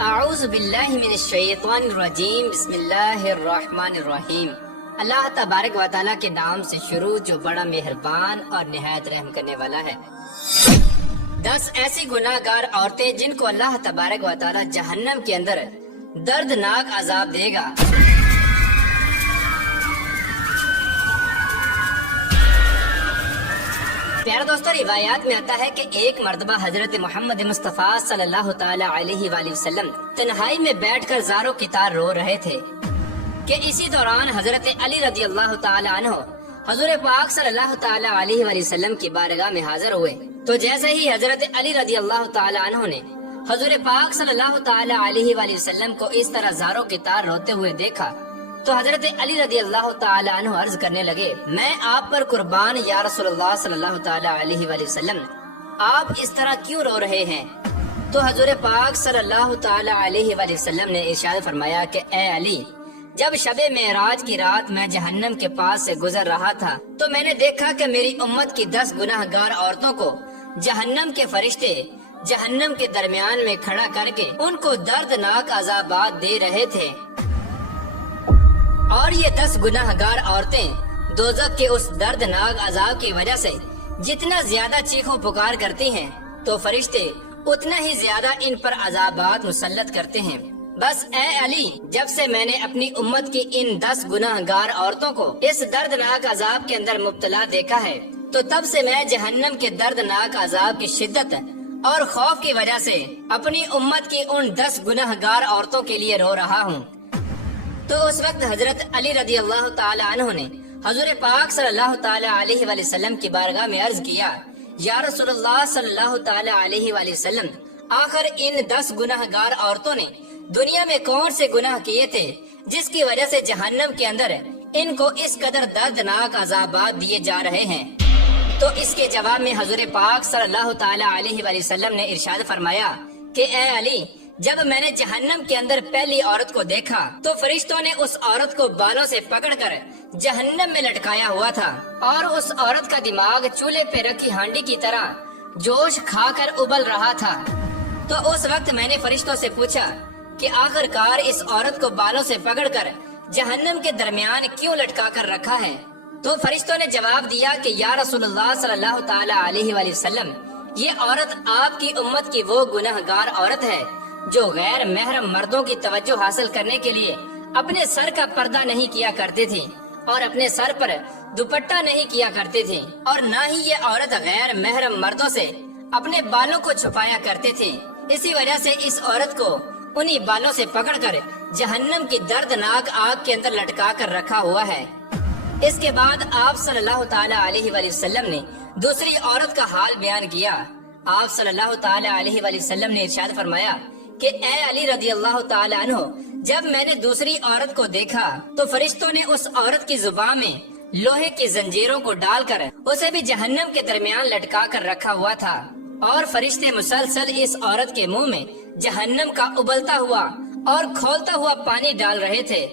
اعوذ باللہ من الشیطان الرجیم، بسم اللہ الرحمن الرحیم۔ اللہ تبارک و تعالیٰ کے نام سے شروع جو بڑا مہربان اور نہایت رحم کرنے والا ہے۔ 10 ایسی گناہ گار عورتیں جن کو اللہ تبارک و تعالیٰ جہنم کے اندر دردناک عذاب دے گا۔ پیارے دوستو، روایات میں آتا ہے کہ ایک مرتبہ حضرت محمد مصطفیٰ صلی اللہ تعالی علیہ وآلہ وسلم تنہائی میں بیٹھ کر زاروں کی طرح رو رہے تھے کہ اسی دوران حضرت علی رضی اللہ تعالی عنہ حضور پاک صلی اللہ تعالی علیہ وآلہ وسلم کی بارگاہ میں حاضر ہوئے۔ تو جیسے ہی حضرت علی رضی اللہ تعالی عنہ نے حضور پاک صلی اللہ تعالی علیہ وآلہ وسلم کو اس طرح زاروں کی طرح روتے ہوئے دیکھا تو حضرت علی رضی اللہ تعالی عنہ عرض کرنے لگے، میں آپ پر قربان یا رسول اللہ صلی اللہ تعالی علیہ وآلہ وسلم، آپ اس طرح کیوں رو رہے ہیں؟ تو حضور پاک صلی اللہ تعالی علیہ وآلہ وسلم نے ارشاد فرمایا کہ اے علی، جب شب معراج کی رات میں جہنم کے پاس سے گزر رہا تھا تو میں نے دیکھا کہ میری امت کی 10 گناہ گار عورتوں کو جہنم کے فرشتے جہنم کے درمیان میں کھڑا کر کے ان کو دردناک عذابات دے رہے تھے، اور یہ 10 گناہ گار عورتیں دوزخ کے اس دردناک عذاب کی وجہ سے جتنا زیادہ چیخو پکار کرتی ہیں تو فرشتے اتنا ہی زیادہ ان پر عذابات مسلط کرتے ہیں۔ بس اے علی، جب سے میں نے اپنی امت کی ان 10 گناہ گار عورتوں کو اس دردناک عذاب کے اندر مبتلا دیکھا ہے تو تب سے میں جہنم کے دردناک عذاب کی شدت اور خوف کی وجہ سے اپنی امت کی ان 10 گناہ گار عورتوں کے لیے رو رہا ہوں۔ تو اس وقت حضرت علی رضی اللہ تعالی عنہ نے حضور پاک صلی اللہ تعالی علیہ وآلہ وسلم کی بارگاہ میں عرض کیا، یا رسول اللہ صلی اللہ تعالی علیہ وآلہ وسلم، آخر ان 10 گناہ گار عورتوں نے دنیا میں کون سے گناہ کیے تھے جس کی وجہ سے جہنم کے اندر ان کو اس قدر دردناک عذابات دیے جا رہے ہیں؟ تو اس کے جواب میں حضور پاک صلی اللہ تعالی علیہ وآلہ وسلم نے ارشاد فرمایا کہ اے علی، جب میں نے جہنم کے اندر پہلی عورت کو دیکھا تو فرشتوں نے اس عورت کو بالوں سے پکڑ کر جہنم میں لٹکایا ہوا تھا، اور اس عورت کا دماغ چولہے پہ رکھی ہانڈی کی طرح جوش کھا کر ابل رہا تھا۔ تو اس وقت میں نے فرشتوں سے پوچھا کہ آخر کار اس عورت کو بالوں سے پکڑ کر جہنم کے درمیان کیوں لٹکا کر رکھا ہے؟ تو فرشتوں نے جواب دیا کہ یا رسول اللہ صلی اللہ تعالی علیہ وآلہ وسلم، یہ عورت آپ کی امت کی وہ گناہ گار عورت ہے جو غیر محرم مردوں کی توجہ حاصل کرنے کے لیے اپنے سر کا پردہ نہیں کیا کرتی تھی اور اپنے سر پر دوپٹہ نہیں کیا کرتی تھی، اور نہ ہی یہ عورت غیر محرم مردوں سے اپنے بالوں کو چھپایا کرتی تھی۔ اسی وجہ سے اس عورت کو انہی بالوں سے پکڑ کر جہنم کی دردناک آگ کے اندر لٹکا کر رکھا ہوا ہے۔ اس کے بعد آپ صلی اللہ تعالی علیہ وآلہ وسلم نے دوسری عورت کا حال بیان کیا۔ آپ صلی اللہ تعالی علیہ وآلہ وسلم نے ارشاد فرمایا کہ اے علی رضی اللہ تعالی عنہ، جب میں نے دوسری عورت کو دیکھا تو فرشتوں نے اس عورت کی زبان میں لوہے کی زنجیروں کو ڈال کر اسے بھی جہنم کے درمیان لٹکا کر رکھا ہوا تھا، اور فرشتے مسلسل اس عورت کے منہ میں جہنم کا ابلتا ہوا اور کھولتا ہوا پانی ڈال رہے تھے۔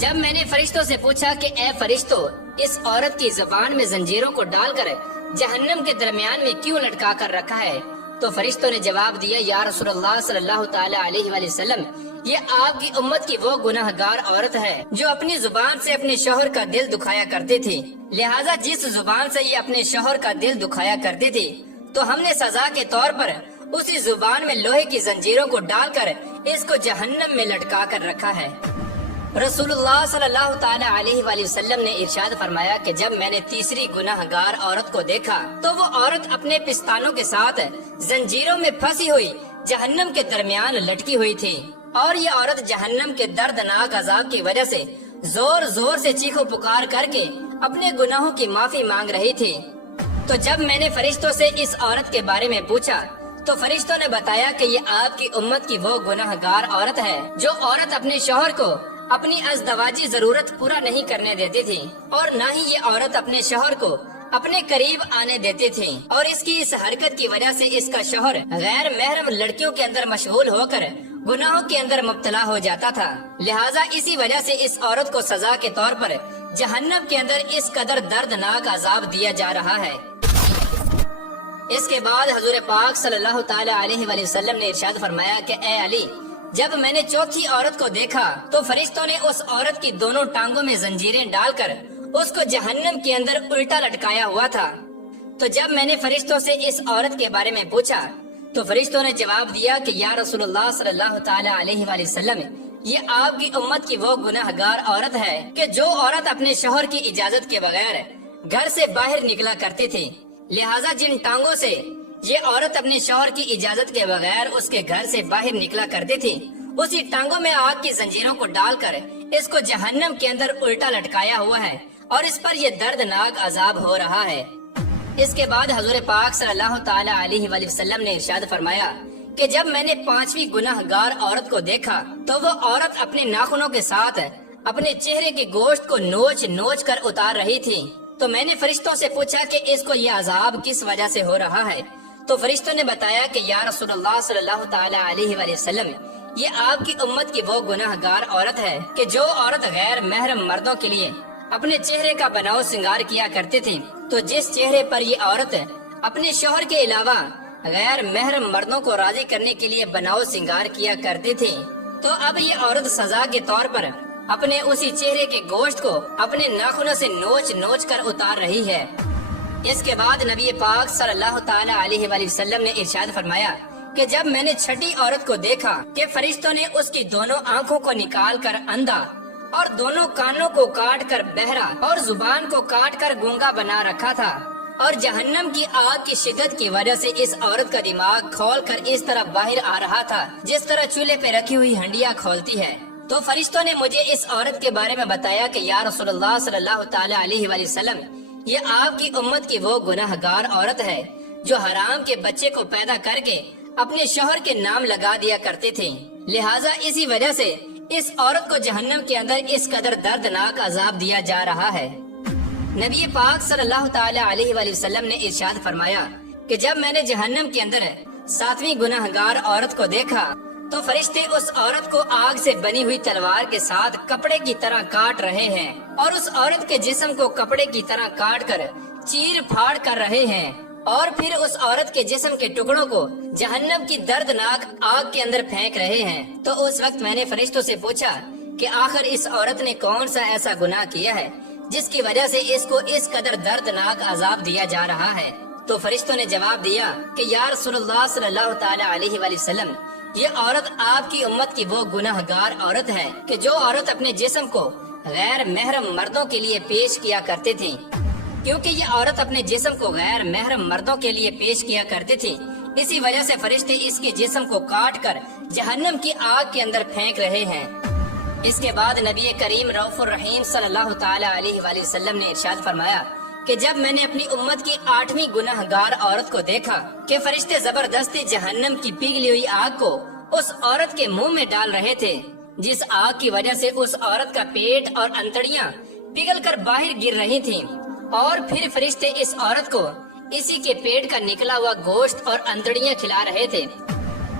جب میں نے فرشتوں سے پوچھا کہ اے فرشتوں، اس عورت کی زبان میں زنجیروں کو ڈال کر جہنم کے درمیان میں کیوں لٹکا کر رکھا ہے؟ تو فرشتوں نے جواب دیا، یا رسول اللہ صلی اللہ تعالی علیہ وآلہ وسلم، یہ آپ کی امت کی وہ گناہ گار عورت ہے جو اپنی زبان سے اپنے شوہر کا دل دکھایا کرتی تھی، لہٰذا جس زبان سے یہ اپنے شوہر کا دل دکھایا کرتی تھی تو ہم نے سزا کے طور پر اسی زبان میں لوہے کی زنجیروں کو ڈال کر اس کو جہنم میں لٹکا کر رکھا ہے۔ رسول اللہ صلی اللہ تعالی علیہ وآلہ وسلم نے ارشاد فرمایا کہ جب میں نے تیسری گناہ گار عورت کو دیکھا تو وہ عورت اپنے پستانوں کے ساتھ زنجیروں میں پھنسی ہوئی جہنم کے درمیان لٹکی ہوئی تھی، اور یہ عورت جہنم کے دردناک عذاب کی وجہ سے زور زور سے چیخو پکار کر کے اپنے گناہوں کی معافی مانگ رہی تھی۔ تو جب میں نے فرشتوں سے اس عورت کے بارے میں پوچھا تو فرشتوں نے بتایا کہ یہ آپ کی امت کی وہ گناہ گار عورت ہے جو عورت اپنے شوہر کو اپنی ازدواجی ضرورت پورا نہیں کرنے دیتی تھی، اور نہ ہی یہ عورت اپنے شوہر کو اپنے قریب آنے دیتی تھی، اور اس کی اس حرکت کی وجہ سے اس کا شوہر غیر محرم لڑکیوں کے اندر مشغول ہو کر گناہوں کے اندر مبتلا ہو جاتا تھا، لہٰذا اسی وجہ سے اس عورت کو سزا کے طور پر جہنم کے اندر اس قدر دردناک عذاب دیا جا رہا ہے۔ اس کے بعد حضور پاک صلی اللہ تعالی علیہ وآلہ وسلم نے ارشاد فرمایا کہ اے علی، جب میں نے چوتھی عورت کو دیکھا تو فرشتوں نے اس عورت کی دونوں ٹانگوں میں زنجیریں ڈال کر اس کو جہنم کے اندر الٹا لٹکایا ہوا تھا۔ تو جب میں نے فرشتوں سے اس عورت کے بارے میں پوچھا تو فرشتوں نے جواب دیا کہ یا رسول اللہ صلی اللہ تعالی علیہ وآلہ وسلم، یہ آپ کی امت کی وہ گناہ گار عورت ہے کہ جو عورت اپنے شوہر کی اجازت کے بغیر گھر سے باہر نکلا کرتی تھی، لہٰذا جن ٹانگوں سے یہ عورت اپنے شوہر کی اجازت کے بغیر اس کے گھر سے باہر نکلا کرتی تھی، اسی ٹانگوں میں آگ کی زنجیروں کو ڈال کر اس کو جہنم کے اندر الٹا لٹکایا ہوا ہے اور اس پر یہ دردناک عذاب ہو رہا ہے۔ اس کے بعد حضور پاک صلی اللہ تعالی علیہ وآلہ وسلم نے ارشاد فرمایا کہ جب میں نے پانچویں گناہ گار عورت کو دیکھا تو وہ عورت اپنے ناخنوں کے ساتھ اپنے چہرے کے گوشت کو نوچ نوچ کر اتار رہی تھی۔ تو میں نے فرشتوں سے پوچھا کہ اس کو یہ عذاب کس وجہ سے ہو رہا ہے؟ تو فرشتوں نے بتایا کہ یا رسول اللہ صلی اللہ تعالی علیہ وآلہ وسلم، یہ آپ کی امت کی وہ گناہ گار عورت ہے کہ جو عورت غیر محرم مردوں کے لیے اپنے چہرے کا بناؤ سنگار کیا کرتے تھے، تو جس چہرے پر یہ عورت اپنے شوہر کے علاوہ غیر محرم مردوں کو راضی کرنے کے لیے بناؤ سنگار کیا کرتی تھی، تو اب یہ عورت سزا کے طور پر اپنے اسی چہرے کے گوشت کو اپنے ناخنوں سے نوچ نوچ کر اتار رہی ہے۔ اس کے بعد نبی پاک صلی اللہ تعالی علیہ وآلہ وسلم نے ارشاد فرمایا کہ جب میں نے چھٹی عورت کو دیکھا کہ فرشتوں نے اس کی دونوں آنکھوں کو نکال کر اندھا اور دونوں کانوں کو کاٹ کر بہرا اور زبان کو کاٹ کر گونگا بنا رکھا تھا، اور جہنم کی آگ کی شدت کی وجہ سے اس عورت کا دماغ کھول کر اس طرح باہر آ رہا تھا جس طرح چولہے پہ رکھی ہوئی ہنڈیاں کھولتی ہے، تو فرشتوں نے مجھے اس عورت کے بارے میں بتایا کہ یا رسول اللہ صلی اللہ تعالی علیہ وآلہ وسلم، یہ آپ کی امت کی وہ گناہ گار عورت ہے جو حرام کے بچے کو پیدا کر کے اپنے شوہر کے نام لگا دیا کرتے تھے، لہٰذا اسی وجہ سے اس عورت کو جہنم کے اندر اس قدر دردناک عذاب دیا جا رہا ہے۔ نبی پاک صلی اللہ تعالی علیہ وآلہ وسلم نے ارشاد فرمایا کہ جب میں نے جہنم کے اندر ساتویں گناہ گار عورت کو دیکھا تو فرشتے اس عورت کو آگ سے بنی ہوئی تلوار کے ساتھ کپڑے کی طرح کاٹ رہے ہیں اور اس عورت کے جسم کو کپڑے کی طرح کاٹ کر چیر پھاڑ کر رہے ہیں، اور پھر اس عورت کے جسم کے ٹکڑوں کو جہنم کی دردناک آگ کے اندر پھینک رہے ہیں۔ تو اس وقت میں نے فرشتوں سے پوچھا کہ آخر اس عورت نے کون سا ایسا گناہ کیا ہے جس کی وجہ سے اس کو اس قدر دردناک عذاب دیا جا رہا ہے؟ تو فرشتوں نے جواب دیا کہ یا رسول اللہ صلی اللہ تعالی علیہ وآلہ وسلم، یہ عورت آپ کی امت کی وہ گناہ گار عورت ہے کہ جو عورت اپنے جسم کو غیر محرم مردوں کے لیے پیش کیا کرتے تھی، کیونکہ یہ عورت اپنے جسم کو غیر محرم مردوں کے لیے پیش کیا کرتی تھی، اسی وجہ سے فرشتے اس کے جسم کو کاٹ کر جہنم کی آگ کے اندر پھینک رہے ہیں۔ اس کے بعد نبی کریم رؤوف الرحیم صلی اللہ تعالی علیہ وآلہ وسلم نے ارشاد فرمایا کہ جب میں نے اپنی امت کی 8ویں گناہ گار عورت کو دیکھا کہ فرشتے زبردستی جہنم کی پگھلی ہوئی آگ کو اس عورت کے منہ میں ڈال رہے تھے، جس آگ کی وجہ سے اس عورت کا پیٹ اور انتڑیاں پگھل کر باہر گر رہی تھیں، اور پھر فرشتے اس عورت کو اسی کے پیٹ کا نکلا ہوا گوشت اور انتڑیاں کھلا رہے تھے۔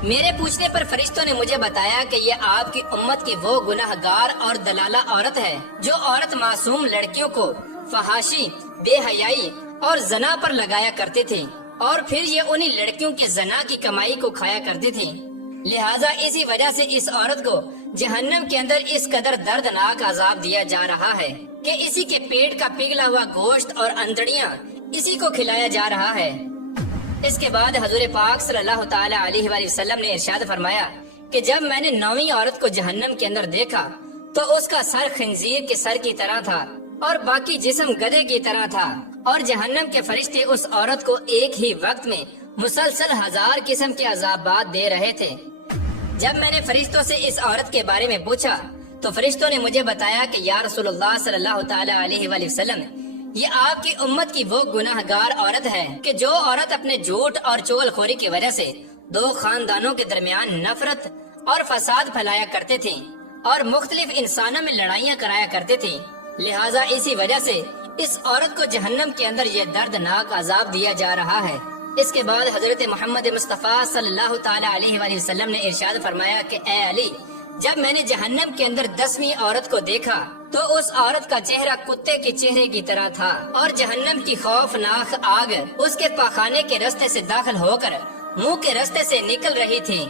میرے پوچھنے پر فرشتوں نے مجھے بتایا کہ یہ آپ کی امت کی وہ گناہ گار اور دلالہ عورت ہے جو عورت معصوم لڑکیوں کو فحاشی، بے حیائی اور زنا پر لگایا کرتے تھے، اور پھر یہ انہی لڑکیوں کے زنا کی کمائی کو کھایا کرتی تھی، لہٰذا اسی وجہ سے اس عورت کو جہنم کے اندر اس قدر دردناک عذاب دیا جا رہا ہے کہ اسی کے پیٹ کا پگھلا ہوا گوشت اور انتڑیاں اسی کو کھلایا جا رہا ہے۔ اس کے بعد حضور پاک صلی اللہ تعالی علیہ وآلہ وسلم نے ارشاد فرمایا کہ جب میں نے 9ویں عورت کو جہنم کے اندر دیکھا تو اس کا سر خنزیر کے سر کی طرح تھا اور باقی جسم گدھے کی طرح تھا، اور جہنم کے فرشتے اس عورت کو ایک ہی وقت میں مسلسل 1000 قسم کے عذابات دے رہے تھے۔ جب میں نے فرشتوں سے اس عورت کے بارے میں پوچھا تو فرشتوں نے مجھے بتایا کہ یا رسول اللہ صلی اللہ تعالی علیہ وآلہ وسلم، یہ آپ کی امت کی وہ گناہ گار عورت ہے کہ جو عورت اپنے جھوٹ اور چغل خوری کی وجہ سے 2 خاندانوں کے درمیان نفرت اور فساد پھیلایا کرتے تھے اور مختلف انسانوں میں لڑائیاں کرایا کرتے تھے، لہٰذا اسی وجہ سے اس عورت کو جہنم کے اندر یہ دردناک عذاب دیا جا رہا ہے۔ اس کے بعد حضرت محمد مصطفیٰ صلی اللہ تعالی علیہ وآلہ وسلم نے ارشاد فرمایا کہ اے علی، جب میں نے جہنم کے اندر 10ویں عورت کو دیکھا تو اس عورت کا چہرہ کتے کے چہرے کی طرح تھا، اور جہنم کی خوفناک آگ اس کے پاخانے کے راستے سے داخل ہو کر منہ کے راستے سے نکل رہی تھی،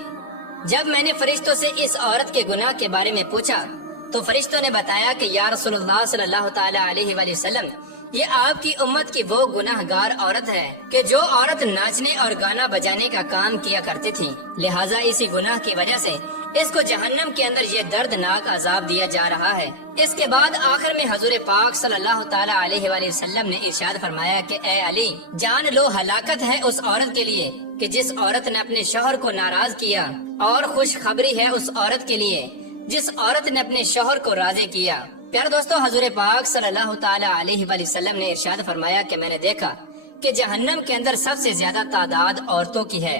جب میں نے فرشتوں سے اس عورت کے گناہ کے بارے میں پوچھا تو فرشتوں نے بتایا کہ یا رسول اللہ صلی اللہ تعالی علیہ وآلہ وسلم، یہ آپ کی امت کی وہ گناہ گار عورت ہے کہ جو عورت ناچنے اور گانا بجانے کا کام کیا کرتی تھی، لہٰذا اسی گناہ کی وجہ سے اس کو جہنم کے اندر یہ دردناک عذاب دیا جا رہا ہے۔ اس کے بعد آخر میں حضور پاک صلی اللہ تعالی علیہ وآلہ وسلم نے ارشاد فرمایا کہ اے علی، جان لو ہلاکت ہے اس عورت کے لیے کہ جس عورت نے اپنے شوہر کو ناراض کیا، اور خوشخبری ہے اس عورت کے لیے جس عورت نے اپنے شوہر کو راضی کیا۔ پیارے دوستو، حضور پاک صلی اللہ تعالی علیہ وآلہ وسلم نے ارشاد فرمایا کہ میں نے دیکھا کہ جہنم کے اندر سب سے زیادہ تعداد عورتوں کی ہے،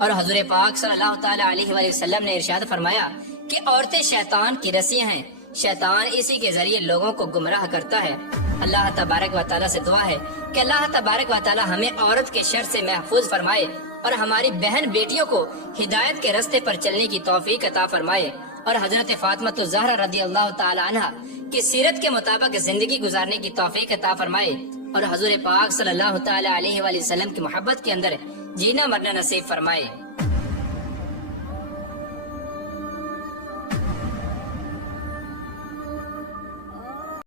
اور حضور پاک صلی اللہ تعالی علیہ وآلہ وسلم نے ارشاد فرمایا کہ عورتیں شیطان کی رسیاں ہیں، شیطان اسی کے ذریعے لوگوں کو گمراہ کرتا ہے۔ اللہ تبارک و تعالیٰ سے دعا ہے کہ اللہ تبارک و تعالیٰ ہمیں عورت کے شر سے محفوظ فرمائے اور ہماری بہن بیٹیوں کو ہدایت کے راستے پر چلنے کی توفیق عطا فرمائے، اور حضرت فاطمہ الزہرا رضی اللہ تعالی عنہا کی سیرت کے مطابق زندگی گزارنے کی توفیق عطا فرمائے، اور حضور پاک صلی اللہ تعالی علیہ وآلہ وسلم کی محبت کے اندر جینا مرنا نصیب فرمائے۔